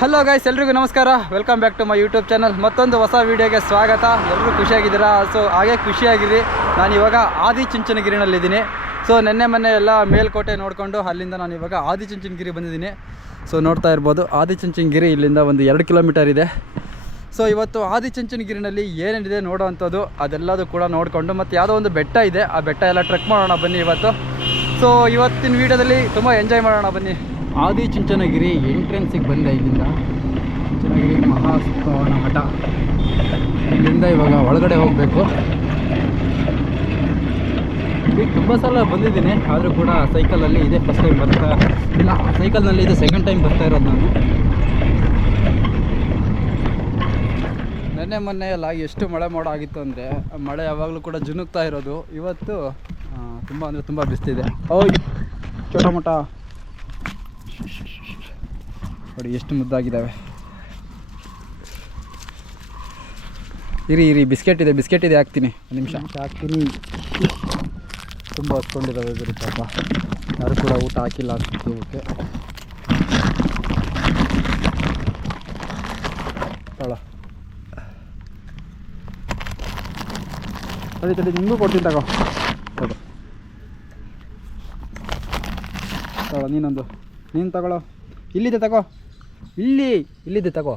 Hello guys, ಎಲ್ರಿಗೂ ನಮಸ್ಕಾರ. Welcome back to my YouTube channel. ಮತ್ತೊಂದು ಹೊಸ ವೀಡಿಯೋಗೆ ಸ್ವಾಗತ. ಎಲ್ಲರೂ ಖುಷಿಯಾಗಿದ್ದೀರಾ? ಸೊ ಹಾಗೆ ಖುಷಿಯಾಗಿರಿ. ನಾನು ಇವಾಗ ಆದಿಚುಂಚನಗಿರಿನಲ್ಲಿದ್ದೀನಿ. ಸೊ ಮೊನ್ನೆ ಎಲ್ಲ ಮೇಲ್ಕೋಟೆ ನೋಡಿಕೊಂಡು ಅಲ್ಲಿಂದ ನಾನು ಇವಾಗ ಆದಿಚುಂಚನಗಿರಿ ಬಂದಿದ್ದೀನಿ. ಸೊ ನೋಡ್ತಾ ಇರ್ಬೋದು, ಆದಿಚುಂಚನಗಿರಿ ಇಲ್ಲಿಂದ ಒಂದು 2 ಕಿಲೋಮೀಟರ್ ಇದೆ. ಸೊ ಇವತ್ತು ಆದಿಚುಂಚನಗಿರಿನಲ್ಲಿ ಏನೇನಿದೆ ನೋಡೋ ಅಂಥದ್ದು ಅದೆಲ್ಲದು ಕೂಡ ನೋಡಿಕೊಂಡು, ಮತ್ತು ಯಾವುದೋ ಒಂದು ಬೆಟ್ಟ ಇದೆ, ಆ ಬೆಟ್ಟ ಎಲ್ಲ ಟ್ರೆಕ್ ಮಾಡೋಣ ಬನ್ನಿ ಇವತ್ತು. ಸೊ ಇವತ್ತಿನ ವೀಡಿಯೋದಲ್ಲಿ ತುಂಬ ಎಂಜಾಯ್ ಮಾಡೋಣ ಬನ್ನಿ. ಆದಿಚುಂಚನಗಿರಿ ಎಂಟ್ರೆನ್ಸಿಗೆ ಬಂದೆ. ಇಲ್ಲಿಂದ ಚುಂಚನಗಿರಿ ಮಹಾಸ್ಥಾನ ಮಠ. ಇಲ್ಲಿಂದ ಇವಾಗ ಒಳಗಡೆ ಹೋಗಬೇಕು. ಈಗ ತುಂಬ ಸಲ ಬಂದಿದ್ದೀನಿ, ಆದರೂ ಕೂಡ ಸೈಕಲಲ್ಲಿ ಇದೆ ಫಸ್ಟ್ ಟೈಮ್ ಬರ್ತಾ ಇಲ್ಲ. ಸೈಕಲ್ನಲ್ಲಿ ಇದು ಸೆಕೆಂಡ್ ಟೈಮ್ ಬರ್ತಾ ಇರೋದು ನಾನು. ಮೊನ್ನೆ ಎಲ್ಲ ಎಷ್ಟು ಮಳೆ ಮೋಡ ಆಗಿತ್ತು ಅಂದರೆ, ಮಳೆ ಯಾವಾಗಲೂ ಕೂಡ ಜುನುಗ್ತಾ ಇರೋದು. ಇವತ್ತು ತುಂಬ ಅಂದರೆ ತುಂಬ ಬಿಸ್ತಿದೆ. ಚೋಟ ಮೋಟ ನೋಡಿ ಎಷ್ಟು ಮುದ್ದಾಗಿದ್ದಾವೆ. ಇರಿ ಬಿಸ್ಕೆಟ್ ಇದೆ ಹಾಕ್ತೀನಿ, ಒಂದು ನಿಮಿಷ ಹಾಕ್ತೀನಿ. ತುಂಬ ಹಸ್ಕೊಂಡಿದ್ದಾವೆ ಇವರು ಪಾಪ, ಯಾರು ಕೂಡ ಊಟ ಹಾಕಿಲ್ಲ ಅನ್ಸುತ್ತೆ ಇವಕ್ಕೆ. ತಡಿ ನಿಮಗೂ ಕೊಡ್ತೀನಿ, ತಗೋ ನೀನು ತಗೊಳ್ಳೋ. ಇಲ್ಲಿದೆ ತಗೋ, ಇಲ್ಲಿದೆ ತಗೋ.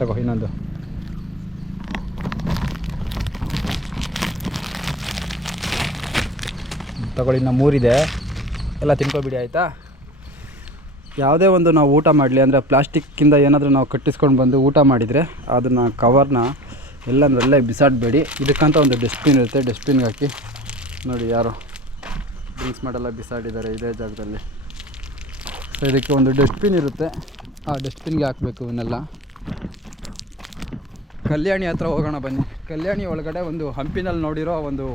ತಗೋ ಇನ್ನೊಂದು. ತಗೊಳ್ಳಿ, ಇನ್ನು 3 ಇದೆ. ಎಲ್ಲ ತಿನ್ಕೊಬಿಡಿ ಆಯಿತಾ. ಯಾವುದೇ ಒಂದು ನಾವು ಊಟ ಮಾಡಲಿ ಅಂದರೆ ಪ್ಲಾಸ್ಟಿಕ್ಕಿಂದ ಏನಾದರೂ ನಾವು ಕಟ್ಟಿಸ್ಕೊಂಡು ಬಂದು ಊಟ ಮಾಡಿದರೆ ಅದನ್ನು ಕವರ್ನ ಎಲ್ಲೇ ಬಿಸಾಡಬೇಡಿ. ಇದಕ್ಕಂತ ಒಂದು ಡಸ್ಟ್ಬಿನ್ ಇರುತ್ತೆ, ಡಸ್ಟ್ಬಿನ್ಗೆ ಹಾಕಿ. ನೋಡಿ ಯಾರೋ ಡ್ರಿಂಕ್ಸ್ ಮಾಡೆಲ್ಲ ಬಿಸಾಡಿದ್ದಾರೆ ಇದೇ ಜಾಗದಲ್ಲಿ. ಸೊ ಇದಕ್ಕೆ ಒಂದು ಡಸ್ಟ್ಬಿನ್ ಇರುತ್ತೆ, ಆ ಡಸ್ಟ್ಬಿನ್ಗೆ ಹಾಕಬೇಕು ಇವನ್ನೆಲ್ಲ. ಕಲ್ಯಾಣಿ ಹತ್ರ ಹೋಗೋಣ ಬನ್ನಿ. ಕಲ್ಯಾಣಿ ಒಳಗಡೆ ಒಂದು ಹಂಪಿನಲ್ಲಿ ನೋಡಿರೋ ಒಂದು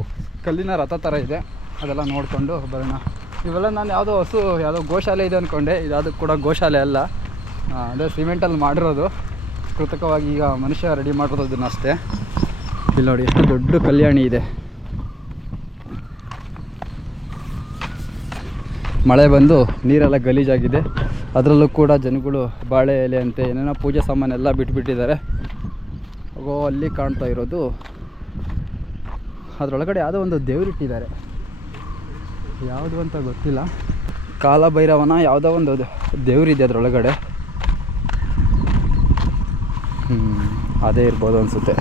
ಕಲ್ಲಿನ ರಥ ಥರ ಇದೆ, ಅದೆಲ್ಲ ನೋಡಿಕೊಂಡು ಬರೋಣ. ಇವೆಲ್ಲ ನಾನು ಯಾವುದೋ ಗೋಶಾಲೆ ಇದೆ ಅಂದ್ಕೊಂಡೆ. ಇದಾದರೂ ಕೂಡ ಗೋಶಾಲೆ ಅಲ್ಲ, ಅದೇ ಸಿಮೆಂಟಲ್ಲಿ ಮಾಡಿರೋದು. ಕೃತಕವಾಗಿ ಈಗ ಮನುಷ್ಯ ರೆಡಿ ಮಾಡಿರೋದನ್ನ ಅಷ್ಟೇ. ಇಲ್ಲಿ ನೋಡಿ ಎಷ್ಟು ದೊಡ್ಡ ಕಲ್ಯಾಣಿ ಇದೆ. ಮಳೆ ಬಂದು ನೀರೆಲ್ಲ ಗಲೀಜಾಗಿದೆ. ಅದರಲ್ಲೂ ಕೂಡ ಜನಗಳು ಬಾಳೆ ಎಲೆ ಅಂತೆ ಏನೇನೋ ಪೂಜೆ ಸಾಮಾನೆಲ್ಲ ಬಿಟ್ಬಿಟ್ಟಿದ್ದಾರೆ. ಅಲ್ಲಿ ಕಾಣ್ತಾ ಇರೋದು ಅದರೊಳಗಡೆ ಯಾವುದೋ ಒಂದು ದೇವರಿಟ್ಟಿದ್ದಾರೆ, ಯಾವುದು ಅಂತ ಗೊತ್ತಿಲ್ಲ. ಕಾಲಭೈರವನ ಯಾವುದೋ ಒಂದು ದೇವರಿದೆ ಅದರೊಳಗಡೆ. ಅದೇ ಇರ್ಬೋದು ಅನಿಸುತ್ತೆ.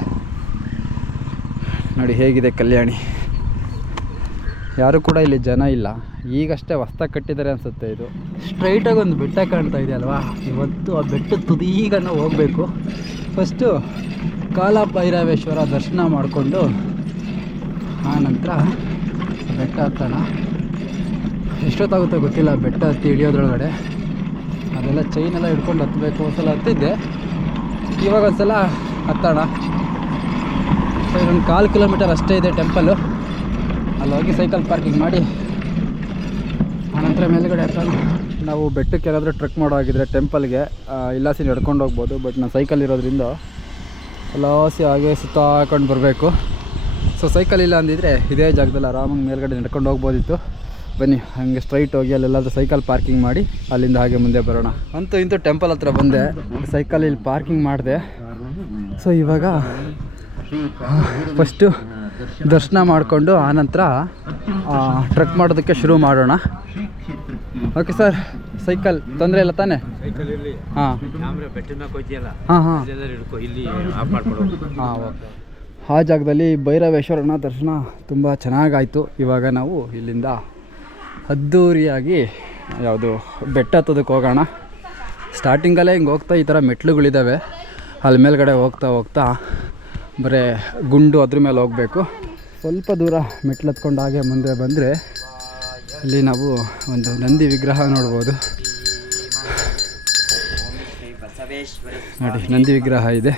ನೋಡಿ ಹೇಗಿದೆ ಕಲ್ಯಾಣಿ. ಯಾರು ಕೂಡ ಇಲ್ಲಿ ಜನ ಇಲ್ಲ, ಈಗಷ್ಟೇ ಹೊಸ್ದಾಗಿ ಕಟ್ಟಿದ್ದಾರೆ ಅನಿಸುತ್ತೆ. ಇದು ಸ್ಟ್ರೈಟಾಗಿ ಒಂದು ಬೆಟ್ಟ ಕಾಣ್ತಾ ಇದೆ ಅಲ್ವಾ. ಇವತ್ತು ಆ ಬೆಟ್ಟದ ತುದಿಗ ನಾವು ಹೋಗಬೇಕು. ಫಸ್ಟು ಕಾಲಭೈರವೇಶ್ವರ ದರ್ಶನ ಮಾಡಿಕೊಂಡು ಆನಂತರ ಬೆಟ್ಟ ಹತ್ತೋಣ. ಎಷ್ಟೊತ್ತಾಗುತ್ತೋ ಗೊತ್ತಿಲ್ಲ ಬೆಟ್ಟ ಹತ್ತಿ ಇಳಿಯೋದ್ರೊಳಗಡೆ. ಅದೆಲ್ಲ ಚೈನೆಲ್ಲ ಹಿಡ್ಕೊಂಡು ಹತ್ತಬೇಕು. ಒಂದ್ಸಲ ಹತ್ತಿದ್ದೆ, ಇವಾಗ ಒಂದ್ಸಲ ಹತ್ತೋಣ. ಸೊ ಇದೊಂದು 1/4 ಕಿಲೋಮೀಟರ್ ಅಷ್ಟೇ ಇದೆ ಟೆಂಪಲ್ಲು. ಅಲ್ಲಿ ಹೋಗಿ ಸೈಕಲ್ ಪಾರ್ಕಿಂಗ್ ಮಾಡಿ ಆನಂತರ ಮೇಲುಗಡೆ ಹತ್ತೋಣ. ನಾವು ಬೆಟ್ಟಕ್ಕೆ ಏನಾದರೂ ಟ್ರೆಕ್ ಮಾಡೋ ಆಗಿದ್ರೆ ಟೆಂಪಲ್ಗೆ ಇಲ್ಲಾಸಿ ನಡ್ಕೊಂಡು ಹೋಗ್ಬೋದು. ಬಟ್ ನಾನು ಸೈಕಲ್ ಇರೋದ್ರಿಂದ ಎಲ್ಲಾಸಿ ಹಾಗೆ ಸುತ್ತಾಕೊಂಡು ಬರಬೇಕು. ಸೊ ಸೈಕಲ್ ಇಲ್ಲ ಅಂದಿದ್ರೆ ಇದೇ ಜಾಗದಲ್ಲಿ ಆರಾಮಾಗಿ ಮೇಲ್ಗಡೆ ನಡ್ಕೊಂಡು ಹೋಗ್ಬೋದಿತ್ತು. ಬನ್ನಿ ಹಾಗೆ ಸ್ಟ್ರೈಟ್ ಹೋಗಿ ಅಲ್ಲೆಲ್ಲಾದರೂ ಸೈಕಲ್ ಪಾರ್ಕಿಂಗ್ ಮಾಡಿ ಅಲ್ಲಿಂದ ಹಾಗೆ ಮುಂದೆ ಬರೋಣ. ಇಂತೂ ಟೆಂಪಲ್ ಹತ್ರ ಬಂದೆ, ಸೈಕಲ್ ಇಲ್ಲಿ ಪಾರ್ಕಿಂಗ್ ಮಾಡಿದೆ. ಸೊ ಇವಾಗ ಫಸ್ಟು ದರ್ಶನ ಮಾಡಿಕೊಂಡು ಆನಂತರ ಟ್ರೆಕ್ ಮಾಡೋದಕ್ಕೆ ಶುರು ಮಾಡೋಣ. ಓಕೆ ಸರ್, ಸೈಕಲ್ ತೊಂದರೆ ಇಲ್ಲ ತಾನೇ? ಹಾಂ ಓಕೆ. ಆ ಜಾಗದಲ್ಲಿ ಭೈರವೇಶ್ವರನ ದರ್ಶನ ತುಂಬ ಚೆನ್ನಾಗಾಯಿತು. ಇವಾಗ ನಾವು ಇಲ್ಲಿಂದ ಅದ್ದೂರಿಯಾಗಿ ಯಾವುದು ಬೆಟ್ಟ ಹತ್ತೋದಕ್ಕೆ ಹೋಗೋಣ. ಸ್ಟಾರ್ಟಿಂಗಲ್ಲೇ ಹಿಂಗೆ ಹೋಗ್ತಾ ಈ ಥರ ಮೆಟ್ಲುಗಳಿದ್ದಾವೆ. ಅಲ್ಲಿ ಮೇಲ್ಗಡೆ ಹೋಗ್ತಾ ಬರೀ ಗುಂಡು ಅದ್ರ ಮೇಲೆ ಹೋಗಬೇಕು. ಸ್ವಲ್ಪ ದೂರ ಮೆಟ್ಲು ಹತ್ಕೊಂಡು ಹಾಗೆ ಮುಂದೆ ಬಂದರೆ ಇಲ್ಲಿ ನಾವು ಒಂದು ನಂದಿ ವಿಗ್ರಹ ನೋಡ್ಬೋದು. ನೋಡಿ ನಂದಿ ವಿಗ್ರಹ ಇದೆ.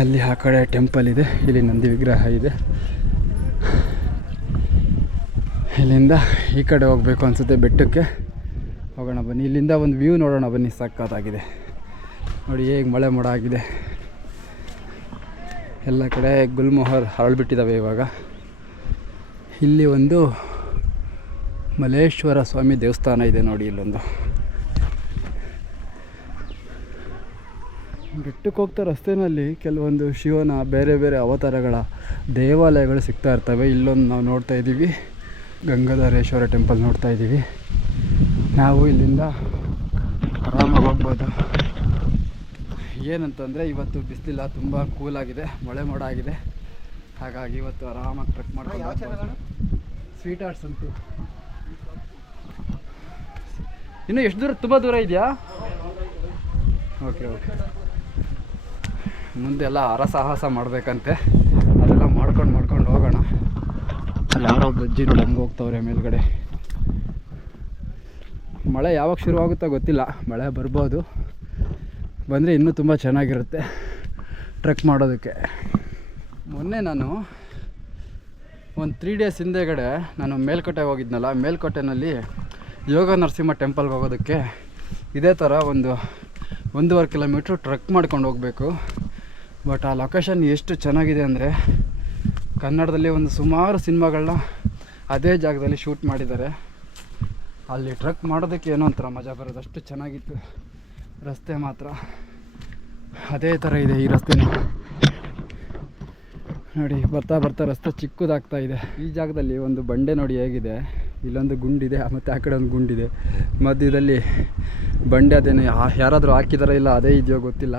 ಅಲ್ಲಿ ಆ ಕಡೆ ಟೆಂಪಲ್ ಇದೆ, ಇಲ್ಲಿ ನಂದಿ ವಿಗ್ರಹ ಇದೆ. ಇಲ್ಲಿಂದ ಈ ಕಡೆ ಹೋಗಬೇಕು ಅನಿಸುತ್ತೆ ಬೆಟ್ಟಕ್ಕೆ. ಹೋಗೋಣ ಬನ್ನಿ, ಇಲ್ಲಿಂದ ಒಂದು ವ್ಯೂ ನೋಡೋಣ ಬನ್ನಿ. ಸಕ್ಕತ್ತಾಗಿದೆ ನೋಡಿ, ಹೇಗೆ ಮಳೆ ಮೋಡ ಆಗಿದೆ. ಎಲ್ಲ ಕಡೆ ಗುಲ್ಮೋಹರ್ ಹರಳ್ಬಿಟ್ಟಿದ್ದಾವೆ ಇವಾಗ. ಇಲ್ಲಿ ಒಂದು ಮಲ್ಲೇಶ್ವರ ಸ್ವಾಮಿ ದೇವಸ್ಥಾನ ಇದೆ ನೋಡಿ. ಇಲ್ಲೊಂದು ಬೆಟ್ಟಕ್ಕೆ ಹೋಗ್ತಾ ರಸ್ತೆಯಲ್ಲಿ ಕೆಲವೊಂದು ಶಿವನ ಬೇರೆ ಬೇರೆ ಅವತಾರಗಳ ದೇವಾಲಯಗಳು ಸಿಗ್ತಾ ಇರ್ತವೆ. ಇಲ್ಲೊಂದು ನಾವು ನೋಡ್ತಾ ಇದ್ದೀವಿ, ಗಂಗಾಧರೇಶ್ವರ ಟೆಂಪಲ್ ನೋಡ್ತಾ ಇದ್ದೀವಿ. ನಾವು ಇಲ್ಲಿಂದ ಆರಾಮಾಗಿ ಹೋಗ್ಬೋದು. ಏನಂತಂದರೆ ಇವತ್ತು ಬಿಸಿಲಿಲ್ಲ, ತುಂಬ ಕೂಲಾಗಿದೆ, ಮಳೆ ಮೋಡ ಆಗಿದೆ. ಹಾಗಾಗಿ ಇವತ್ತು ಆರಾಮಾಗಿ ಟ್ರೆಕ್ ಮಾಡ್ಕೊಂಡು ಸ್ವೀಟ್ ಆರ್ಟ್ಸ್ ಅಂತ. ಇನ್ನು ಎಷ್ಟು ದೂರ? ತುಂಬ ದೂರ ಇದೆಯಾ? Okay okay. ಮುಂದೆಲ್ಲ ಹರಸಾಹಸ ಮಾಡಬೇಕಂತೆ, ಅದೆಲ್ಲ ಮಾಡ್ಕೊಂಡು ಹೋಗೋಣ. ಅಲ್ಲಿ ಯಾರೋ ಬಜ್ಜಿ ನೋಡಿ ಹಂಗೆ ಹೋಗ್ತವ್ರೆ ಮೇಲ್ಗಡೆ. ಮಳೆ ಯಾವಾಗ ಶುರುವಾಗುತ್ತೋ ಗೊತ್ತಿಲ್ಲ, ಮಳೆ ಬರ್ಬೋದು. ಬಂದರೆ ಇನ್ನೂ ತುಂಬ ಚೆನ್ನಾಗಿರುತ್ತೆ ಟ್ರೆಕ್ ಮಾಡೋದಕ್ಕೆ. ಮೊನ್ನೆ ನಾನು ಒಂದು 3 ಡೇಸ್ ಹಿಂದೆಗಡೆ ನಾನು ಮೇಲ್ಕೋಟೆಗೆ ಹೋಗಿದ್ನಲ್ಲ, ಮೇಲ್ಕೋಟೆನಲ್ಲಿ ಯೋಗ ನರಸಿಂಹ ಟೆಂಪಲ್ಗೆ ಹೋಗೋದಕ್ಕೆ ಇದೇ ಥರ 1.5 ಕಿಲೋಮೀಟ್ರ್ ಟ್ರೆಕ್ ಮಾಡ್ಕೊಂಡು ಹೋಗಬೇಕು. ಬಟ್ ಆ ಲೊಕೇಶನ್ ಎಷ್ಟು ಚೆನ್ನಾಗಿದೆ ಅಂದರೆ, ಕನ್ನಡದಲ್ಲಿ ಒಂದು ಸುಮಾರು ಸಿನಿಮಾಗಳನ್ನ ಅದೇ ಜಾಗದಲ್ಲಿ ಶೂಟ್ ಮಾಡಿದ್ದಾರೆ. ಅಲ್ಲಿ ಟ್ರೆಕ್ ಮಾಡೋದಕ್ಕೆ ಏನೋ ಒಂಥರ ಮಜಾ ಬರೋದು, ಅಷ್ಟು ಚೆನ್ನಾಗಿತ್ತು. ರಸ್ತೆ ಮಾತ್ರ ಅದೇ ಥರ ಇದೆ ಈ ರಸ್ತೆನೂ ನೋಡಿ. ಬರ್ತಾ ಬರ್ತಾ ರಸ್ತೆ ಚಿಕ್ಕದಾಗ್ತಾ ಇದೆ. ಈ ಜಾಗದಲ್ಲಿ ಒಂದು ಬಂಡೆ ನೋಡಿ ಹೇಗಿದೆ, ಇಲ್ಲೊಂದು ಗುಂಡಿದೆ ಮತ್ತು ಆ ಕಡೆ ಒಂದು ಗುಂಡಿದೆ, ಮಧ್ಯದಲ್ಲಿ ಬಂಡೆ. ಅದೇನು ಯಾರಾದರೂ ಹಾಕಿದಾರೋ ಇಲ್ಲ ಅದೇ ಇದೆಯೋ ಗೊತ್ತಿಲ್ಲ,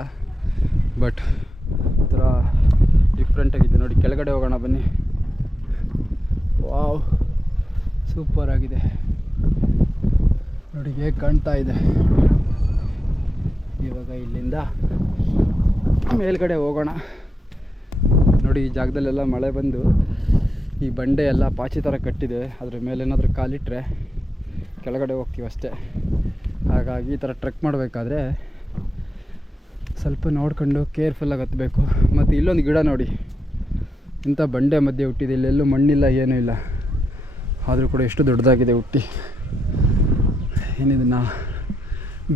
ಬಟ್ ಒಂಥರ ಡಿಫ್ರೆಂಟಾಗಿದೆ ನೋಡಿ. ಕೆಳಗಡೆ ಹೋಗೋಣ ಬನ್ನಿ. ವಾವ್, ಸೂಪರ್ ಆಗಿದೆ ನೋಡಿ, ಹೇಗೆ ಕಾಣ್ತಾ ಇದೆ. ಇವಾಗ ಇಲ್ಲಿಂದ ಮೇಲ್ಗಡೆ ಹೋಗೋಣ ನೋಡಿ. ಈ ಜಾಗದಲ್ಲೆಲ್ಲ ಮಳೆ ಬಂದು ಈ ಬಂಡೆ ಎಲ್ಲ ಪಾಚಿ ಥರ ಕಟ್ಟಿದೆ, ಅದ್ರ ಮೇಲೆ ಏನಾದರೂ ಕಾಲಿಟ್ಟರೆ ಕೆಳಗಡೆ ಹೋಗ್ತೀವಿ ಅಷ್ಟೇ. ಹಾಗಾಗಿ ಈ ಥರ ಟ್ರೆಕ್ ಮಾಡಬೇಕಾದ್ರೆ ಸ್ವಲ್ಪ ನೋಡ್ಕೊಂಡು ಕೇರ್ಫುಲ್ಲಾಗಿ ಹತ್ತಬೇಕು. ಮತ್ತು ಇಲ್ಲೊಂದು ಗಿಡ ನೋಡಿ, ಇಂಥ ಬಂಡೆ ಮಧ್ಯೆ ಹುಟ್ಟಿದೆ, ಇಲ್ಲೆಲ್ಲೂ ಮಣ್ಣಿಲ್ಲ ಏನೂ ಇಲ್ಲ, ಆದರೂ ಕೂಡ ಎಷ್ಟು ದೊಡ್ಡದಾಗಿದೆ ಹುಟ್ಟಿ. ಏನಿದನ್ನು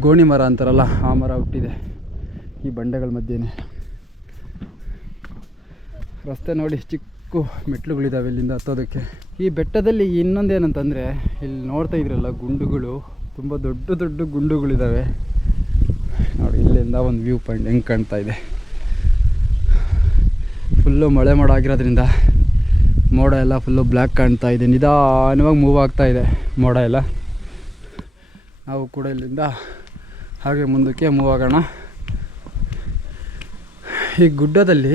ಗೋಣಿ ಮರ ಅಂತಾರಲ್ಲ, ಆ ಮರ ಹುಟ್ಟಿದೆ ಈ ಬಂಡೆಗಳ ಮಧ್ಯೆನೇ. ರಸ್ತೆ ನೋಡಿ, ಚಿಕ್ಕ ಮೆಟ್ಲುಗಳಿದ್ದಾವೆ ಇಲ್ಲಿಂದ ಹತ್ತೋದಕ್ಕೆ. ಈ ಬೆಟ್ಟದಲ್ಲಿ ಇನ್ನೊಂದೇನಂತಂದರೆ, ಇಲ್ಲಿ ನೋಡ್ತಾ ಇದ್ರಲ್ಲ ಗುಂಡುಗಳು, ತುಂಬ ದೊಡ್ಡ ದೊಡ್ಡ ಗುಂಡುಗಳಿದ್ದಾವೆ ನೋಡಿ. ಇಲ್ಲಿಂದ ಒಂದು ವ್ಯೂ ಪಾಯಿಂಟ್ ಹೆಂಗೆ ಕಾಣ್ತಾ ಇದೆ. ಫುಲ್ಲು ಮಳೆ ಮೋಡ ಆಗಿರೋದ್ರಿಂದ ಮೋಡ ಎಲ್ಲ ಫುಲ್ಲು ಬ್ಲ್ಯಾಕ್ ಕಾಣ್ತಾ ಇದೆ. ನಿಧಾನವಾಗಿ ಮೂವ್ ಆಗ್ತಾ ಇದೆ ಮೋಡ ಎಲ್ಲ. ನಾವು ಕೂಡ ಇಲ್ಲಿಂದ ಹಾಗೆ ಮುಂದಕ್ಕೆ ಮೂವ್ ಆಗೋಣ. ಈ ಗುಡ್ಡದಲ್ಲಿ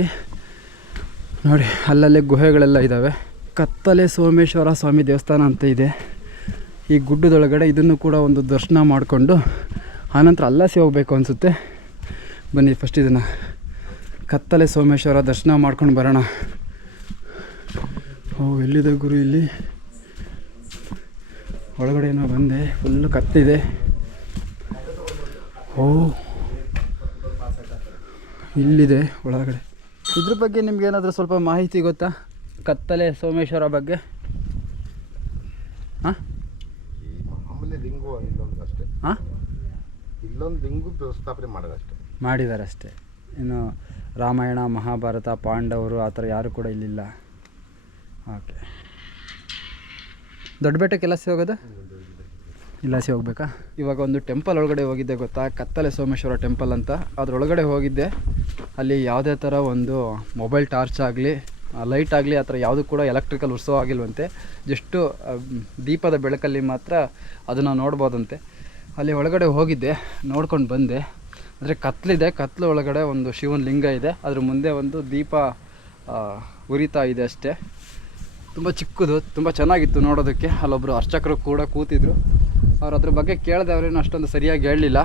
ನೋಡಿ ಅಲ್ಲಲ್ಲೇ ಗುಹೆಗಳೆಲ್ಲ ಇದ್ದಾವೆ. ಕತ್ತಲೆ ಸೋಮೇಶ್ವರ ಸ್ವಾಮಿ ದೇವಸ್ಥಾನ ಅಂತ ಇದೆ ಈ ಗುಡ್ಡದೊಳಗಡೆ. ಇದನ್ನು ಕೂಡ ಒಂದು ದರ್ಶನ ಮಾಡಿಕೊಂಡು ಆನಂತರ ಅಲ್ಲಾಸಿ ಹೋಗಬೇಕು ಅನಿಸುತ್ತೆ. ಬನ್ನಿ ಫಸ್ಟ್ ಇದನ್ನು ಕತ್ತಲೆ ಸೋಮೇಶ್ವರ ದರ್ಶನ ಮಾಡ್ಕೊಂಡು ಬರೋಣ. ಓ, ಎಲ್ಲಿದೆ ಗುರು? ಇಲ್ಲಿ ಒಳಗಡೆ ಏನೋ ಬಂದೆ, ಫುಲ್ಲು ಕತ್ತಿದೆ. ಓ, ಇಲ್ಲಿದೆ ಒಳಗಡೆ. ಇದ್ರ ಬಗ್ಗೆ ನಿಮ್ಗೇನಾದರೂ ಸ್ವಲ್ಪ ಮಾಹಿತಿ ಗೊತ್ತಾ, ಕತ್ತಲೆ ಸೋಮೇಶ್ವರ ಬಗ್ಗೆ? ಹಾಂ, ಹಾಂ, ಇಲ್ಲೊಂದು ಲಿಂಗು ವ್ಯವಸ್ಥಾಪನೆ ಮಾಡಿದಾರೆ ಅಷ್ಟೇ. ಇನ್ನು ರಾಮಾಯಣ ಮಹಾಭಾರತ ಪಾಂಡವರು ಆ ಥರ ಯಾರು ಕೂಡ ಇಲ್ಲಿಲ್ಲ. ಓಕೆ, ದೊಡ್ಡ ಬೆಟ್ಟಕ್ಕೆ ಎಲ್ಲಾಸಿ ಹೋಗೋದು? ಇಲ್ಲಾಸಿ ಹೋಗ್ಬೇಕಾ? ಇವಾಗ ಒಂದು ಟೆಂಪಲ್ ಒಳಗಡೆ ಹೋಗಿದ್ದೆ ಗೊತ್ತಾ, ಕತ್ತಲೆ ಸೋಮೇಶ್ವರ ಟೆಂಪಲ್ ಅಂತ. ಅದರೊಳಗಡೆ ಹೋಗಿದ್ದೆ. ಅಲ್ಲಿ ಯಾವುದೇ ಥರ ಒಂದು ಮೊಬೈಲ್ ಟಾರ್ಚ್ ಆಗಲಿ ಲೈಟ್ ಆಗಲಿ ಆ ಥರ ಯಾವುದು ಕೂಡ ಎಲೆಕ್ಟ್ರಿಕಲ್ ಉತ್ಸವ ಆಗಿಲ್ವಂತೆ. ಜಸ್ಟು ದೀಪದ ಬೆಳಕಲ್ಲಿ ಮಾತ್ರ ಅದನ್ನು ನೋಡ್ಬೋದಂತೆ. ಅಲ್ಲಿ ಒಳಗಡೆ ಹೋಗಿದ್ದೆ, ನೋಡ್ಕೊಂಡು ಬಂದೆ. ಅಂದರೆ ಕತ್ಲಿದೆ, ಕತ್ಲು ಒಳಗಡೆ ಒಂದು ಶಿವನ ಲಿಂಗ ಇದೆ, ಅದ್ರ ಮುಂದೆ ಒಂದು ದೀಪ ಉರಿತಾ ಇದೆ ಅಷ್ಟೇ. ತುಂಬ ಚಿಕ್ಕದು, ತುಂಬ ಚೆನ್ನಾಗಿತ್ತು ನೋಡೋದಕ್ಕೆ. ಅಲ್ಲೊಬ್ಬರು ಅರ್ಚಕರು ಕೂಡ ಕೂತಿದ್ರು. ಅವ್ರು ಅದ್ರ ಬಗ್ಗೆ ಕೇಳಿದೆ, ಅವ್ರೇನು ಅಷ್ಟೊಂದು ಸರಿಯಾಗಿ ಹೇಳಲಿಲ್ಲ.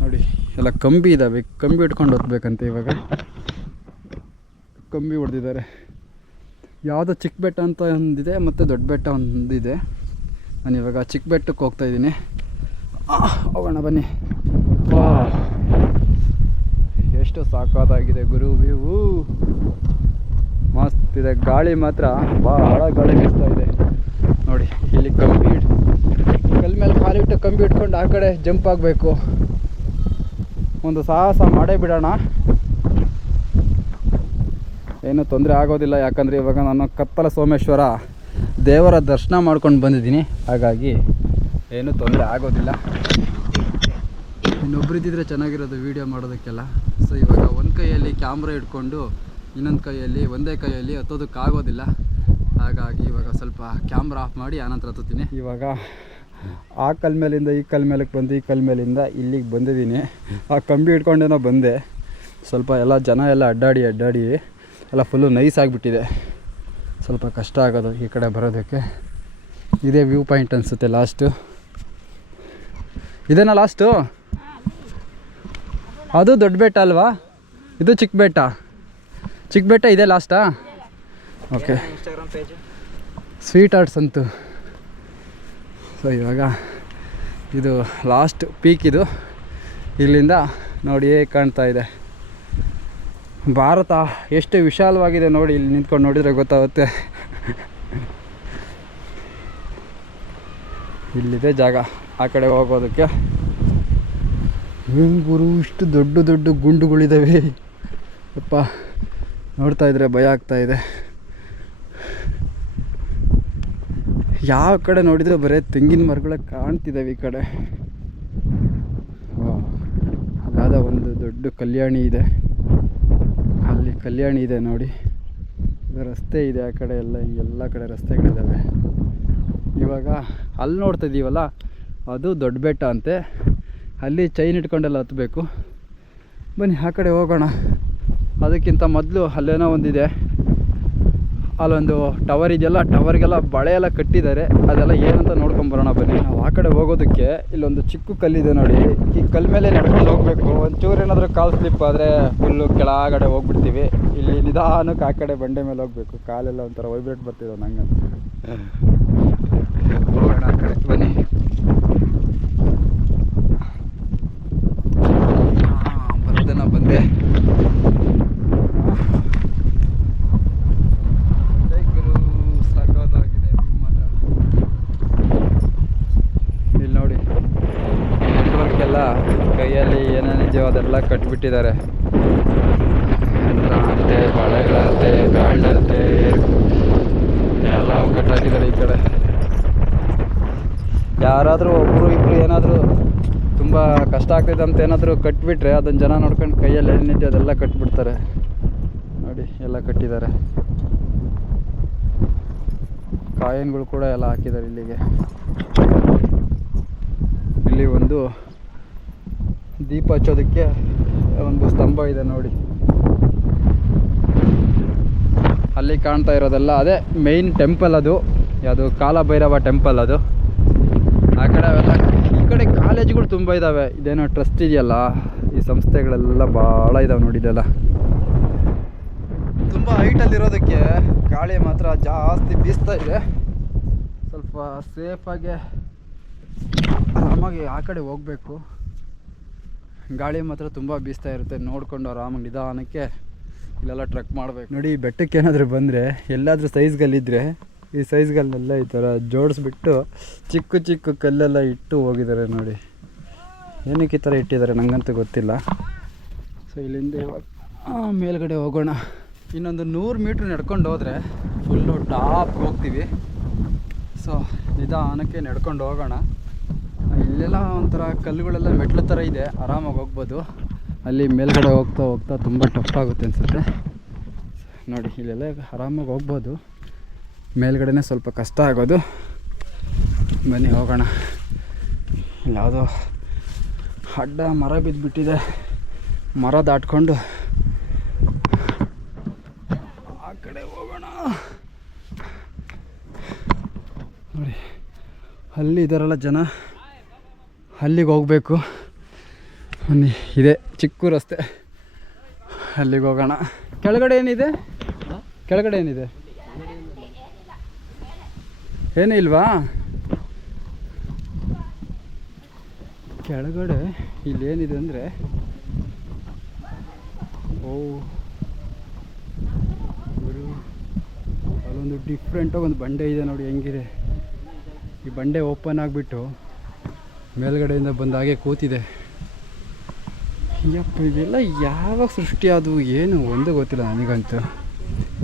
ನೋಡಿ ಎಲ್ಲ ಕಂಬಿ ಇದ್ದಾವೆ, ಕಂಬಿ ಇಟ್ಕೊಂಡು ಹೋಗ್ಬೇಕಂತೆ. ಇವಾಗ ಕಂಬಿ ಹೊಡೆದಿದ್ದಾರೆ. ಯಾವುದೋ ಚಿಕ್ಕ ಬೆಟ್ಟ ಅಂತ ಒಂದಿದೆ ಮತ್ತು ದೊಡ್ಡ ಬೆಟ್ಟ ಒಂದಿದೆ. ನಾನು ಇವಾಗ ಚಿಕ್ಕ ಬೆಟ್ಟಕ್ಕೆ ಹೋಗ್ತಾಯಿದ್ದೀನಿ. ಹೋಗೋಣ ಬನ್ನಿ. ಎಷ್ಟು ಸಾಕಾಗಿದೆ ಗುರು, ವ್ಯೂ ಮಸ್ತ್ ಇದೆ. ಗಾಳಿ ಮಾತ್ರ ಭಾಳ ಗಾಳಿ ಬೀಸ್ತಾ ಇದೆ ನೋಡಿ. ಇಲ್ಲಿ ಕಂಬಿ ಕಲ್ ಮೇಲೆ ಕಾಲಿಟ್ಟು ಕಂಬಿ ಇಟ್ಕೊಂಡು ಆ ಕಡೆ ಜಂಪ್ ಆಗಬೇಕು. ಒಂದು ಸಾಹಸ ಮಾಡೇ ಬಿಡೋಣ. ಏನೂ ತೊಂದರೆ ಆಗೋದಿಲ್ಲ, ಯಾಕಂದರೆ ಇವಾಗ ನಾನು ಕತ್ತಲ ಸೋಮೇಶ್ವರ ದೇವರ ದರ್ಶನ ಮಾಡ್ಕೊಂಡು ಬಂದಿದ್ದೀನಿ, ಹಾಗಾಗಿ ಏನೂ ತೊಂದರೆ ಆಗೋದಿಲ್ಲ. ಇನ್ನೊಬ್ಬರಿದ್ದಿದ್ರೆ ಚೆನ್ನಾಗಿರೋದು ವೀಡಿಯೋ ಮಾಡೋದಕ್ಕೆಲ್ಲ. ಸೊ ಇವಾಗ ಒಂದು ಕೈಯಲ್ಲಿ ಕ್ಯಾಮ್ರಾ ಇಟ್ಕೊಂಡು ಇನ್ನೊಂದು ಕೈಯಲ್ಲಿ ಒಂದೇ ಕೈಯಲ್ಲಿ ಹತ್ತೋದಕ್ಕಾಗೋದಿಲ್ಲ, ಹಾಗಾಗಿ ಇವಾಗ ಸ್ವಲ್ಪ ಕ್ಯಾಮ್ರಾ ಆಫ್ ಮಾಡಿ ಆನಂತರ ಹತ್ತುತ್ತೀನಿ. ಇವಾಗ ಆ ಕಲ್ ಮೇಲಿಂದ ಈ ಕಲ್ ಮೇಲಕ್ಕೆ ಬಂದು ಈ ಕಲ್ ಮೇಲಿಂದ ಇಲ್ಲಿಗೆ ಬಂದಿದ್ದೀನಿ. ಆ ಕಂಬಿ ಇಟ್ಕೊಂಡೇನೋ ಬಂದೆ. ಸ್ವಲ್ಪ ಎಲ್ಲ ಜನ ಎಲ್ಲ ಅಡ್ಡಾಡಿ ಎಲ್ಲ ಫುಲ್ಲು ನೈಸ್ ಆಗಿಬಿಟ್ಟಿದೆ. ಸ್ವಲ್ಪ ಕಷ್ಟ ಆಗೋದು ಈ ಕಡೆ ಬರೋದಕ್ಕೆ. ಇದೇ ವ್ಯೂ ಪಾಯಿಂಟ್ ಅನಿಸುತ್ತೆ ಲಾಸ್ಟು. ಇದೇನಾ ಲಾಸ್ಟು? ಅದು ದೊಡ್ಡ ಬೆಟ್ಟ ಅಲ್ವಾ? ಇದು ಚಿಕ್ಕ ಬೆಟ್ಟ. ಚಿಕ್ಕ ಬೆಟ್ಟ ಇದೆ ಲಾಸ್ಟಾ? ಓಕೆ. ಸ್ವೀಟ್ ಆರ್ಟ್ಸ್ ಅಂತು. ಸೊ ಇವಾಗ ಇದು ಲಾಸ್ಟ್ ಪೀಕ್. ಇದು ಇಲ್ಲಿಂದ ನೋಡಿ ಹೇಗೆ ಕಾಣ್ತಾ ಇದೆ ಭಾರತ, ಎಷ್ಟು ವಿಶಾಲವಾಗಿದೆ ನೋಡಿ. ಇಲ್ಲಿ ನಿಂತ್ಕೊಂಡು ನೋಡಿದರೆ ಗೊತ್ತಾಗುತ್ತೆ. ಇಲ್ಲಿದೆ ಜಾಗ ಆ ಕಡೆ ಹೋಗೋದಕ್ಕೆ. ಗುರು ಇಷ್ಟು ದೊಡ್ಡ ದೊಡ್ಡ ಗುಂಡುಗಳಿದ್ದಾವೆ ಅಪ್ಪ, ನೋಡ್ತಾ ಇದ್ರೆ ಭಯ ಆಗ್ತಾಯಿದೆ. ಯಾವ ಕಡೆ ನೋಡಿದರೆ ಬರೀ ತೆಂಗಿನ ಮರಗಳೇ ಕಾಣ್ತಿದ್ದಾವೆ ಈ ಕಡೆ. ಅದಾದ ಒಂದು ದೊಡ್ಡ ಕಲ್ಯಾಣಿ ಇದೆ, ಅಲ್ಲಿ ಕಲ್ಯಾಣಿ ಇದೆ ನೋಡಿ. ರಸ್ತೆ ಇದೆ ಆ ಕಡೆ ಎಲ್ಲ ಕಡೆ ರಸ್ತೆಗಳಿದ್ದಾವೆ. ಇವಾಗ ಅಲ್ಲಿ ನೋಡ್ತಾ ಇದ್ದೀವಲ್ಲ, ಅದು ದೊಡ್ಡ ಬೆಟ್ಟ ಅಂತೆ. ಅಲ್ಲಿ ಚೈನ್ ಇಟ್ಕೊಂಡೆಲ್ಲ ಹತ್ತಬೇಕು. ಬನ್ನಿ ಆ ಕಡೆ ಹೋಗೋಣ. ಅದಕ್ಕಿಂತ ಮೊದಲು ಅಲ್ಲೇನೋ ಒಂದಿದೆ, ಅಲ್ಲೊಂದು ಟವರ್ ಇದೆಯಲ್ಲ, ಟವರ್ಗೆಲ್ಲ ಬಳೆ ಎಲ್ಲ ಕಟ್ಟಿದ್ದಾರೆ. ಅದೆಲ್ಲ ಏನಂತ ನೋಡ್ಕೊಂಬರೋಣ ಬನ್ನಿ. ನಾವು ಆ ಕಡೆ ಹೋಗೋದಕ್ಕೆ ಇಲ್ಲೊಂದು ಚಿಕ್ಕ ಕಲ್ಲಿದೆ ನೋಡಿ. ಈ ಕಲ್ ಮೇಲೆ ನಡ್ಕೊಂಡು ಹೋಗಬೇಕು. ಒಂಚೂರು ಏನಾದರೂ ಕಾಲು ಸ್ಲಿಪ್ ಆದರೆ ಫುಲ್ಲು ಕೆಳಗಡೆ ಹೋಗ್ಬಿಡ್ತೀವಿ. ಇಲ್ಲಿ ನಿಧಾನಕ್ಕೆ ಆ ಕಡೆ ಬಂಡೆ ಮೇಲೆ ಹೋಗಬೇಕು. ಕಾಲೆಲ್ಲ ಒಂಥರ ವೈಬ್ರೇಟ್ ಬರ್ತಿದ್ದಾವೆ ನಂಗಂತ. ಹೋಗೋಣ ಆ ಕಡೆ ಬನ್ನಿ. ಬರೋದನ್ನ ಬಂದೆ. ಇಲ್ಲಿ ನೋಡಿ, ನೆಟ್ವರ್ಕ್ಗೆಲ್ಲ ಕೈಯಲ್ಲಿ ಏನೇನಿದೆಯೋ ಅದೆಲ್ಲ ಕಟ್ಬಿಟ್ಟಿದ್ದಾರೆ. ಅಂತೆ ಬಳೆಗಳಂತೆ ಗಾಳಂತೆ ಎಲ್ಲ ಕಟ್ಟಾಕಿದ್ದಾರೆ ಈ ಕಡೆ. ಯಾರಾದರೂ ಒಬ್ಬರು ಇಬ್ಬರು ಏನಾದರೂ ತುಂಬ ಕಷ್ಟ ಆಗ್ತೈತೆ ಅಂತ ಏನಾದರೂ ಕಟ್ಬಿಟ್ರೆ ಅದನ್ನು ಜನ ನೋಡ್ಕೊಂಡು ಕೈಯಲ್ಲಿ ಏನಿದೆ ಅದೆಲ್ಲ ಕಟ್ಬಿಡ್ತಾರೆ ನೋಡಿ. ಎಲ್ಲ ಕಟ್ಟಿದ್ದಾರೆ. ಕಾಯಿನ್ಗಳು ಕೂಡ ಎಲ್ಲ ಹಾಕಿದ್ದಾರೆ ಇಲ್ಲಿಗೆ. ಇಲ್ಲಿ ಒಂದು ದೀಪ ಹಚ್ಚೋದಕ್ಕೆ ಒಂದು ಸ್ತಂಭ ಇದೆ ನೋಡಿ. ಅಲ್ಲಿ ಕಾಣ್ತಾ ಇರೋದೆಲ್ಲ ಅದೇ ಮೇಯ್ನ್ ಟೆಂಪಲ್. ಅದು ಯಾವುದು ಕಾಲಭೈರವ ಟೆಂಪಲ್ ಅದು. ಆ ಕಡೆ ಅವೆಲ್ಲ ಈ ಕಡೆ ಕಾಲೇಜುಗಳು ತುಂಬ ಇದ್ದಾವೆ. ಇದೇನೋ ಟ್ರಸ್ಟ್ ಇದೆಯಲ್ಲ, ಈ ಸಂಸ್ಥೆಗಳೆಲ್ಲ ಭಾಳ ಇದ್ದಾವೆ ನೋಡಿ. ಇದೆಲ್ಲ ತುಂಬ ಹೈಟಲ್ಲಿರೋದಕ್ಕೆ ಗಾಳಿ ಮಾತ್ರ ಜಾಸ್ತಿ ಬೀಸ್ತಾ ಇದೆ. ಸ್ವಲ್ಪ ಸೇಫಾಗಿ ಆರಾಮಾಗಿ ಆ ಕಡೆ ಹೋಗಬೇಕು. ಗಾಳಿ ಮಾತ್ರ ತುಂಬ ಬೀಸ್ತಾ ಇರುತ್ತೆ. ನೋಡಿಕೊಂಡು ಆರಾಮಾಗಿ ನಿಧಾನಕ್ಕೆ ಇಲ್ಲೆಲ್ಲ ಟ್ರೆಕ್ ಮಾಡಬೇಕು ನೋಡಿ. ಈ ಬೆಟ್ಟಕ್ಕೆ ಏನಾದರೂ ಬಂದರೆ ಎಲ್ಲಾದರೂ ಸೈಜ್ಗಲ್ಲಿದ್ದರೆ ಈ ಸೈಜ್ಗಳನ್ನೆಲ್ಲ ಈ ಥರ ಜೋಡಿಸ್ಬಿಟ್ಟು ಚಿಕ್ಕ ಚಿಕ್ಕ ಕಲ್ಲೆಲ್ಲ ಇಟ್ಟು ಹೋಗಿದ್ದಾರೆ ನೋಡಿ. ಏನಕ್ಕೆ ಈ ಥರ ಇಟ್ಟಿದ್ದಾರೆ ನನಗಂತೂ ಗೊತ್ತಿಲ್ಲ. ಸೊ ಇಲ್ಲಿಂದ ಇವಾಗ ಮೇಲ್ಗಡೆ ಹೋಗೋಣ. ಇನ್ನೊಂದು 100 ಮೀಟ್ರ್ ನಡ್ಕೊಂಡು ಹೋದರೆ ಫುಲ್ಲು ಟಾಪ್ ಹೋಗ್ತೀವಿ. ಸೊ ನಿಧಾನಕ್ಕೆ ನಡ್ಕೊಂಡು ಹೋಗೋಣ. ಇಲ್ಲೆಲ್ಲ ಒಂಥರ ಕಲ್ಲುಗಳೆಲ್ಲ ಮೆಟ್ಲು ಥರ ಇದೆ, ಆರಾಮಾಗಿ ಹೋಗ್ಬೋದು. ಅಲ್ಲಿ ಮೇಲ್ಗಡೆ ಹೋಗ್ತಾ ಹೋಗ್ತಾ ತುಂಬ ಟಫ್ ಆಗುತ್ತೆ ಅನಿಸುತ್ತೆ ನೋಡಿ. ಇಲ್ಲೆಲ್ಲ ಆರಾಮಾಗಿ ಹೋಗ್ಬೋದು, ಮೇಲ್ಗಡೆನೇ ಸ್ವಲ್ಪ ಕಷ್ಟ ಆಗೋದು. ಬನ್ನಿ ಹೋಗೋಣ. ಯಾವುದೋ ಅಡ್ಡ ಮರ ಬಿದ್ದುಬಿಟ್ಟಿದೆ, ಮರ ದಾಟ್ಕೊಂಡು ಆ ಕಡೆ ಹೋಗೋಣ ನೋಡಿ. ಅಲ್ಲಿ ಇದ್ದಾರಲ್ಲ ಜನ, ಅಲ್ಲಿಗೆ ಹೋಗಬೇಕು. ಬನ್ನಿ, ಇದೆ ಚಿಕ್ಕ ರಸ್ತೆ, ಅಲ್ಲಿಗೆ ಹೋಗೋಣ. ಕೆಳಗಡೆ ಏನಿದೆ? ಕೆಳಗಡೆ ಏನಿದೆ? ಏನೂ ಇಲ್ವಾ ಕೆಳಗಡೆ? ಇಲ್ಲೇನಿದೆ ಅಂದರೆ ಅಲ್ಲೊಂದು ಡಿಫ್ರೆಂಟಾಗಿ ಒಂದು ಬಂಡೆ ಇದೆ ನೋಡಿ. ಹೆಂಗಿದೆ ಈ ಬಂಡೆ? ಓಪನ್ ಆಗಿಬಿಟ್ಟು ಮೇಲ್ಗಡೆಯಿಂದ ಬಂದು ಹಾಗೆ ಕೂತಿದೆ. ಯಪ್ಪ, ಇದೆಲ್ಲ ಯಾವಾಗ ಸೃಷ್ಟಿ ಆದವು ಏನು ಒಂದು ಗೊತ್ತಿಲ್ಲ ನನಗಂತೂ.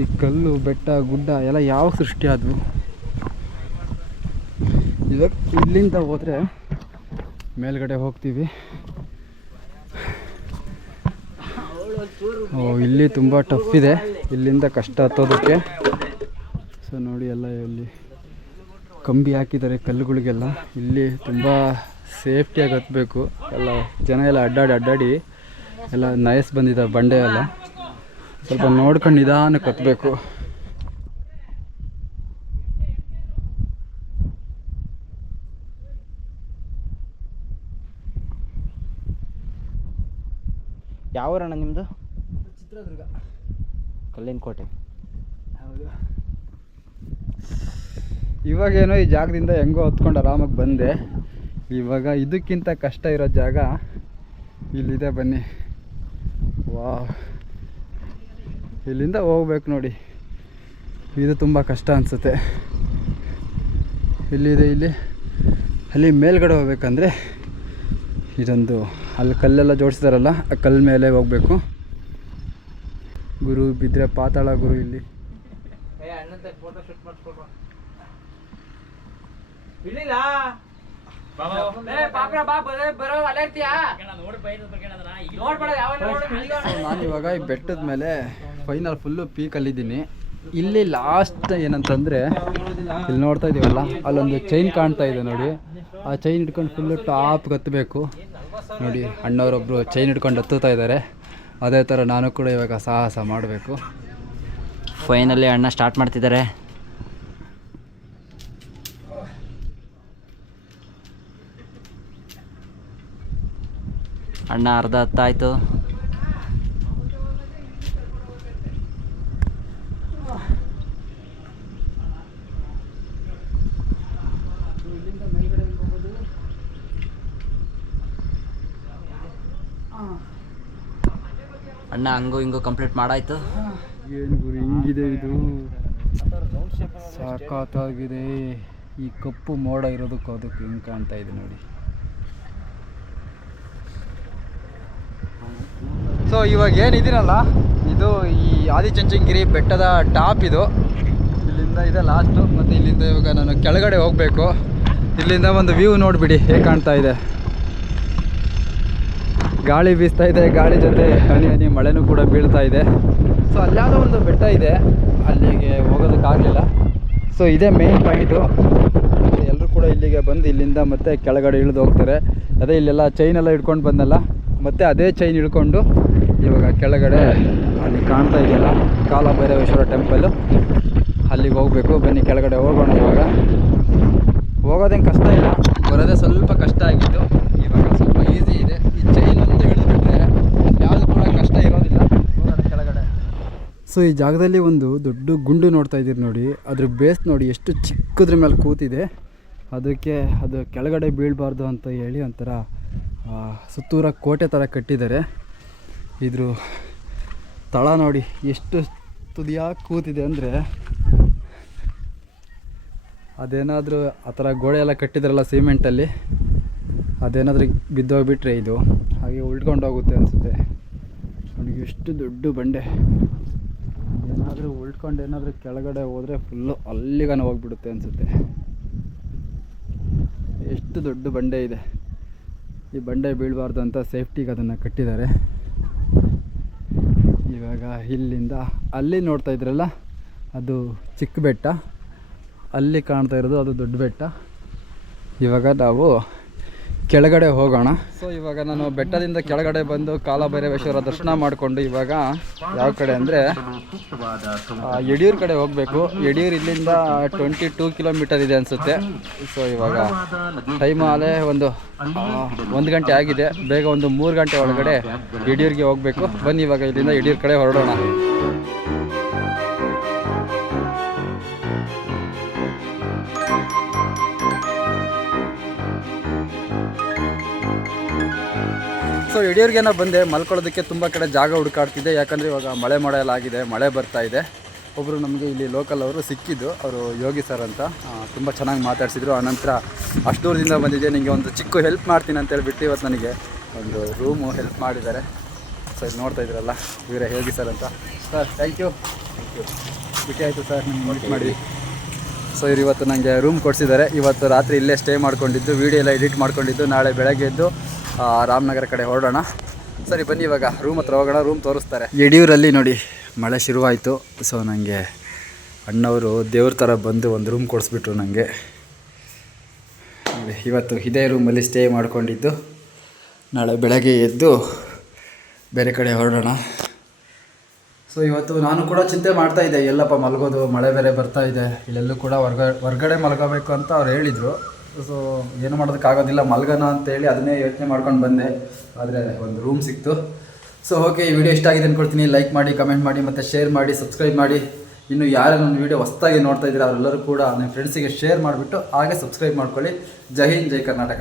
ಈ ಕಲ್ಲು ಬೆಟ್ಟ ಗುಡ್ಡ ಎಲ್ಲ ಯಾವ ಸೃಷ್ಟಿ ಆದವು. ಇವಾಗ ಇಲ್ಲಿಂದ ಹೋದರೆ ಮೇಲ್ಗಡೆ ಹೋಗ್ತೀವಿ. ಇಲ್ಲಿ ತುಂಬ ಟಫ್ ಇದೆ, ಇಲ್ಲಿಂದ ಕಷ್ಟ ಹತ್ತೋದಕ್ಕೆ. ಸೊ ನೋಡಿ ಎಲ್ಲ ಇಲ್ಲಿ ಕಂಬಿ ಹಾಕಿದ್ದಾರೆ ಕಲ್ಲುಗಳಿಗೆಲ್ಲ. ಇಲ್ಲಿ ತುಂಬ ಸೇಫ್ಟಿಯಾಗಿ ಹತ್ತಬೇಕು. ಎಲ್ಲ ಜನ ಎಲ್ಲ ಅಡ್ಡಾಡಿ ಎಲ್ಲ ನಯಸ್ ಬಂದಿದ್ದಾರೆ ಬಂಡೆ ಎಲ್ಲ. ಸ್ವಲ್ಪ ನೋಡ್ಕೊಂಡು ನಿಧಾನಕ್ಕೆ ಹತ್ತಬೇಕು. ಯಾವ ಊರಣ್ಣ ನಿಮ್ಮದು? ಚಿತ್ರದುರ್ಗ. ಕಲ್ಲಿನ ಕೋಟೆ. ಹೌದು. ಇವಾಗೇನೋ ಈ ಜಾಗದಿಂದ ಹೆಂಗೋ ಹೊತ್ಕೊಂಡು ಆರಾಮಾಗಿ ಬಂದೆ. ಇವಾಗ ಇದಕ್ಕಿಂತ ಕಷ್ಟ ಇರೋ ಜಾಗ ಇಲ್ಲಿದೆ, ಬನ್ನಿ. ವಾಹ್, ಇಲ್ಲಿಂದ ಹೋಗ್ಬೇಕು ನೋಡಿ. ಇದು ತುಂಬ ಕಷ್ಟ ಅನಿಸುತ್ತೆ. ಇಲ್ಲಿದೆ, ಇಲ್ಲಿ ಅಲ್ಲಿ ಮೇಲ್ಗಡೆ ಹೋಗ್ಬೇಕಂದ್ರೆ ಇದೊಂದು ಅಲ್ಲಿ ಕಲ್ಲೆಲ್ಲ ಜೋಡಿಸಿದಾರಲ್ಲ, ಆ ಕಲ್ಲು ಮೇಲೆ ಹೋಗಬೇಕು. ಗುರು ಬಿದ್ದರೆ ಪಾತಾಳ ಗುರು. ಇಲ್ಲಿ ನಾನು ಇವಾಗ ಈ ಬೆಟ್ಟದ ಮೇಲೆ ಫೈನಲ್ ಫುಲ್ಲು ಪೀಕಲ್ಲಿದ್ದೀನಿ. ಇಲ್ಲಿ ಲಾಸ್ಟ್ ಏನಂತಂದರೆ, ಇಲ್ಲಿ ನೋಡ್ತಾ ಇದ್ದೀವಲ್ಲ, ಅಲ್ಲೊಂದು ಚೈನ್ ಕಾಣ್ತಾ ಇದೆ ನೋಡಿ. ಆ ಚೈನ್ ಹಿಡ್ಕೊಂಡು ಫುಲ್ಲು ಟಾಪ್ಗೆ ಹತ್ತಬೇಕು ನೋಡಿ. ಅಣ್ಣವರೊಬ್ಬರು ಚೈನ್ ಹಿಡ್ಕೊಂಡು ಹತ್ತುತ್ತಾ ಇದ್ದಾರೆ. ಅದೇ ಥರ ನಾನು ಕೂಡ ಇವಾಗ ಸಾಹಸ ಮಾಡಬೇಕು. ಫೈನಲಿ ಅಣ್ಣ ಸ್ಟಾರ್ಟ್ ಮಾಡ್ತಿದ್ದಾರೆ. ಅಣ್ಣ ಅರ್ಧ ಹತ್ತಾಯಿತು. ಅಣ್ಣ ಹಂಗೂ ಹಿಂಗೂ ಕಂಪ್ಲೀಟ್ ಮಾಡಾಯ್ತು. ಏನು ಗುರು ಹಿಂಗಿದೆ ಇದು, ಸಾಕಾಗಿದೆ. ಈ ಕಪ್ಪು ಮೋಡ ಇರೋದಕ್ಕೂ ಅದಕ್ಕೆ ಹಿಂಗೆ ಕಾಣ್ತಾ ಇದೆ ನೋಡಿ. ಸೊ ಇವಾಗ ಏನಿದ್ದೀನಲ್ಲ, ಇದು ಈ ಆದಿಚುಂಚನಗಿರಿ ಬೆಟ್ಟದ ಟಾಪ್. ಇದು ಇಲ್ಲಿಂದ ಇದೆ ಲಾಸ್ಟು. ಮತ್ತು ಇಲ್ಲಿಂದ ಇವಾಗ ನಾನು ಕೆಳಗಡೆ ಹೋಗಬೇಕು. ಇಲ್ಲಿಂದ ಒಂದು ವ್ಯೂ ನೋಡಿಬಿಡಿ ಹೇಗೆ ಕಾಣ್ತಾ ಇದೆ. ಗಾಳಿ ಬೀಸ್ತಾ ಇದೆ, ಗಾಳಿ ಜೊತೆ ಹನಿ ಹನಿ ಮಳೆನೂ ಕೂಡ ಬೀಳ್ತಾ ಇದೆ. ಸೊ ಅಲ್ಲಾದೋ ಒಂದು ಬೆಟ್ಟ ಇದೆ, ಅಲ್ಲಿಗೆ ಹೋಗೋದಕ್ಕಾಗಲಿಲ್ಲ. ಸೊ ಇದೇ ಮೇನ್ ಪಾಯಿಂಟು. ಎಲ್ಲರೂ ಕೂಡ ಇಲ್ಲಿಗೆ ಬಂದು ಇಲ್ಲಿಂದ ಮತ್ತೆ ಕೆಳಗಡೆ ಇಳಿದು ಹೋಗ್ತಾರೆ. ಅದೇ ಇಲ್ಲೆಲ್ಲ ಚೈನೆಲ್ಲ ಹಿಡ್ಕೊಂಡು ಬಂದಲ್ಲ, ಮತ್ತು ಅದೇ ಚೈನ್ ಹಿಡ್ಕೊಂಡು ಇವಾಗ ಕೆಳಗಡೆ ಅಲ್ಲಿ ಕಾಣ್ತಾ ಇದೆಯಲ್ಲ ಕಾಲಭೈರವೇಶ್ವರ ಟೆಂಪಲ್ಲು, ಅಲ್ಲಿಗೆ ಹೋಗಬೇಕು. ಬನ್ನಿ ಕೆಳಗಡೆ ಹೋಗೋಣ. ಇವಾಗ ಹೋಗೋದೇನು ಕಷ್ಟ ಇಲ್ಲ, ಬರೋದೇ ಸ್ವಲ್ಪ ಕಷ್ಟ ಆಗಿತ್ತು. ಇವಾಗ ಸ್ವಲ್ಪ ಈಸಿ ಇದೆ. ಈ ಚೈನ್ ಒಂದು ಹಿಡಿದುಬಿಟ್ರೆ ಯಾವುದು ಕೂಡ ಕಷ್ಟ ಇರೋದಿಲ್ಲ. ಹೋಗೋಣ ಕೆಳಗಡೆ. ಸೊ ಈ ಜಾಗದಲ್ಲಿ ಒಂದು ದೊಡ್ಡ ಗುಂಡು ನೋಡ್ತಾ ಇದ್ದೀರಿ ನೋಡಿ. ಅದ್ರ ಬೇಸ್ ನೋಡಿ ಎಷ್ಟು ಚಿಕ್ಕದ್ರ ಮೇಲೆ ಕೂತಿದೆ. ಅದಕ್ಕೆ ಅದು ಕೆಳಗಡೆ ಬೀಳಬಾರ್ದು ಅಂತ ಹೇಳಿ ಒಂಥರ ಸುತ್ತೂರ ಕೋಟೆ ಥರ ಕಟ್ಟಿದ್ದಾರೆ. ಇದ್ರ ತಳ ನೋಡಿ ಎಷ್ಟು ತುದಿಯಾಗಿ ಕೂತಿದೆ ಅಂದರೆ, ಅದೇನಾದರೂ ಆ ಥರ ಗೋಡೆ ಎಲ್ಲ ಕಟ್ಟಿದಾರಲ್ಲ ಸಿಮೆಂಟಲ್ಲಿ, ಅದೇನಾದರೂ ಬಿದ್ದೋಗ್ಬಿಟ್ರೆ ಇದು ಹಾಗೆ ಉಳ್ಕೊಂಡು ಹೋಗುತ್ತೆ ಅನಿಸುತ್ತೆ ನೋಡಿ. ಎಷ್ಟು ದೊಡ್ಡ ಬಂಡೆ, ಏನಾದರೂ ಉಳ್ಕೊಂಡು ಏನಾದರೂ ಕೆಳಗಡೆ ಹೋದರೆ ಫುಲ್ಲು ಅಲ್ಲಿಗನ ಹೋಗ್ಬಿಡುತ್ತೆ ಅನಿಸುತ್ತೆ. ಎಷ್ಟು ದೊಡ್ಡ ಬಂಡೆ ಇದೆ. ಈ ಬಂಡೆ ಬೀಳಬಾರ್ದು ಅಂತ ಸೇಫ್ಟಿಗೆ ಅದನ್ನು ಕಟ್ಟಿದ್ದಾರೆ. ಇವಾಗ ಇಲ್ಲಿಂದ ಅಲ್ಲಿ ನೋಡ್ತಾ ಇದ್ರಲ್ಲ, ಅದು ಚಿಕ್ಕ ಬೆಟ್ಟ, ಅಲ್ಲಿ ಕಾಣ್ತಾ ಇರೋದು ಅದು ದೊಡ್ಡ ಬೆಟ್ಟ. ಇವಾಗ ನಾವು ಕೆಳಗಡೆ ಹೋಗೋಣ. ಸೊ ಇವಾಗ ನಾನು ಬೆಟ್ಟದಿಂದ ಕೆಳಗಡೆ ಬಂದು ಕಾಲಭೈರವೇಶ್ವರ ದರ್ಶನ ಮಾಡಿಕೊಂಡು ಇವಾಗ ಯಾವ ಕಡೆ ಅಂದರೆ ಯಡಿಯೂರು ಕಡೆ ಹೋಗಬೇಕು. ಯಡಿಯೂರು ಇಲ್ಲಿಂದ 22 ಕಿಲೋಮೀಟರ್ ಇದೆ ಅನಿಸುತ್ತೆ. ಸೊ ಇವಾಗ ಟೈಮ್ ಆಲೇ ಒಂದು ಗಂಟೆ ಆಗಿದೆ. ಬೇಗ ಒಂದು 3 ಗಂಟೆ ಒಳಗಡೆ ಯಡಿಯೂರಿಗೆ ಹೋಗಬೇಕು. ಬನ್ನಿ ಇವಾಗ ಇಲ್ಲಿಂದ ಯಡಿಯೂರು ಕಡೆ ಹೊರಡೋಣ. ಸೊ ಯಡಿಯೂರಿಗೇನೋ ಬಂದೆ, ಮಲ್ಕೊಳ್ಳೋದಕ್ಕೆ ತುಂಬ ಕಡೆ ಜಾಗ ಹುಡುಕಾಡ್ತಿದ್ದೆ. ಯಾಕಂದರೆ ಇವಾಗ ಮಳೆ ಎಲ್ಲ ಆಗಿದೆ, ಮಳೆ ಬರ್ತಾ ಇದೆ. ಒಬ್ಬರು ನಮಗೆ ಇಲ್ಲಿ ಲೋಕಲ್ ಅವರು ಸಿಕ್ಕಿದ್ದು, ಅವರು ಯೋಗಿ ಸರ್ ಅಂತ, ತುಂಬ ಚೆನ್ನಾಗಿ ಮಾತಾಡಿಸಿದ್ರು. ಆನಂತರ ಅಷ್ಟು ದೂರದಿಂದ ಬಂದಿದ್ದೆ, ನಿಮಗೆ ಒಂದು ಚಿಕ್ಕ ಹೆಲ್ಪ್ ಮಾಡ್ತೀನಿ ಅಂತ ಹೇಳ್ಬಿಟ್ಟು ಇವತ್ತು ನನಗೆ ಒಂದು ರೂಮು ಹೆಲ್ಪ್ ಮಾಡಿದ್ದಾರೆ. ಸೊ ಇದು ನೋಡ್ತಾ ಇದ್ರಲ್ಲ, ಇವರೇ ಯೋಗಿ ಸರ್ ಅಂತ. ಸರ್ ಥ್ಯಾಂಕ್ ಯು ಖುಷಿ ಆಯಿತು ಸರ್ ನಿಮ್ಗೆ ಮೀಟ್ ಮಾಡಿ. ಸೊ ಇವ್ರು ಇವತ್ತು ನನಗೆ ರೂಮ್ ಕೊಡಿಸಿದ್ದಾರೆ. ಇವತ್ತು ರಾತ್ರಿ ಇಲ್ಲೇ ಸ್ಟೇ ಮಾಡ್ಕೊಂಡಿದ್ದು, ವೀಡಿಯೋ ಎಲ್ಲ ಎಡಿಟ್ ಮಾಡ್ಕೊಂಡಿದ್ದು, ನಾಳೆ ಬೆಳಗ್ಗೆ ಎದ್ದು ರಾಮನಗರ ಕಡೆ ಹೊರಡೋಣ. ಸರಿ ಬನ್ನಿ ಇವಾಗ ರೂಮ್ ಹತ್ರ ಹೋಗೋಣ, ರೂಮ್ ತೋರಿಸ್ತಾರೆ. ಯಡಿಯೂರಲ್ಲಿ ನೋಡಿ ಮಳೆ ಶುರುವಾಯಿತು. ಸೊ ನನಗೆ ಅಣ್ಣವರು ದೇವ್ರ ಥರ ಬಂದು ಒಂದು ರೂಮ್ ಕೊಡಿಸ್ಬಿಟ್ರು ನನಗೆ. ಇವತ್ತು ಇದೇ ರೂಮಲ್ಲಿ ಸ್ಟೇ ಮಾಡ್ಕೊಂಡಿದ್ದು, ನಾಳೆ ಬೆಳಗ್ಗೆ ಎದ್ದು ಬೇರೆ ಕಡೆ ಹೊರಡೋಣ. ಸೊ ಇವತ್ತು ನಾನು ಕೂಡ ಚಿಂತೆ ಮಾಡ್ತಾಯಿದ್ದೆ, ಎಲ್ಲಪ್ಪ ಮಲಗೋದು, ಮಳೆ ಬೇರೆ ಬರ್ತಾ ಇದೆ, ಇಲ್ಲೆಲ್ಲೂ ಕೂಡ ಹೊರ್ಗಡೆ ಮಲಗಬೇಕು ಅಂತ ಅವ್ರು ಹೇಳಿದರು. ಸೊ ಏನು ಮಾಡೋದಕ್ಕಾಗೋದಿಲ್ಲ, ಮಲಗೋಣ ಅಂತೇಳಿ ಅದನ್ನೇ ಯೋಚನೆ ಮಾಡ್ಕೊಂಡು ಬಂದೆ. ಆದರೆ ಒಂದು ರೂಮ್ ಸಿಕ್ತು. ಸೊ ಓಕೆ, ಈ ವಿಡಿಯೋ ಇಷ್ಟ ಆಗಿದೆ ಅಂದ್ಕೊಳ್ತೀನಿ. ಲೈಕ್ ಮಾಡಿ, ಕಮೆಂಟ್ ಮಾಡಿ, ಮತ್ತು ಶೇರ್ ಮಾಡಿ, ಸಬ್ಸ್ಕ್ರೈಬ್ ಮಾಡಿ. ಇನ್ನು ಯಾರೇ ನನ್ನ ವೀಡಿಯೋ ಹೊಸ್ದಾಗಿ ನೋಡ್ತಾ ಇದ್ದೀರಾ ಅವರೆಲ್ಲರೂ ಕೂಡ ನಿಮ್ಮ ಫ್ರೆಂಡ್ಸಿಗೆ ಶೇರ್ ಮಾಡಿಬಿಟ್ಟು ಹಾಗೆ ಸಬ್ಸ್ಕ್ರೈಬ್ ಮಾಡ್ಕೊಳ್ಳಿ. ಜೈ ಹಿಂದ್, ಜೈ ಕರ್ನಾಟಕ.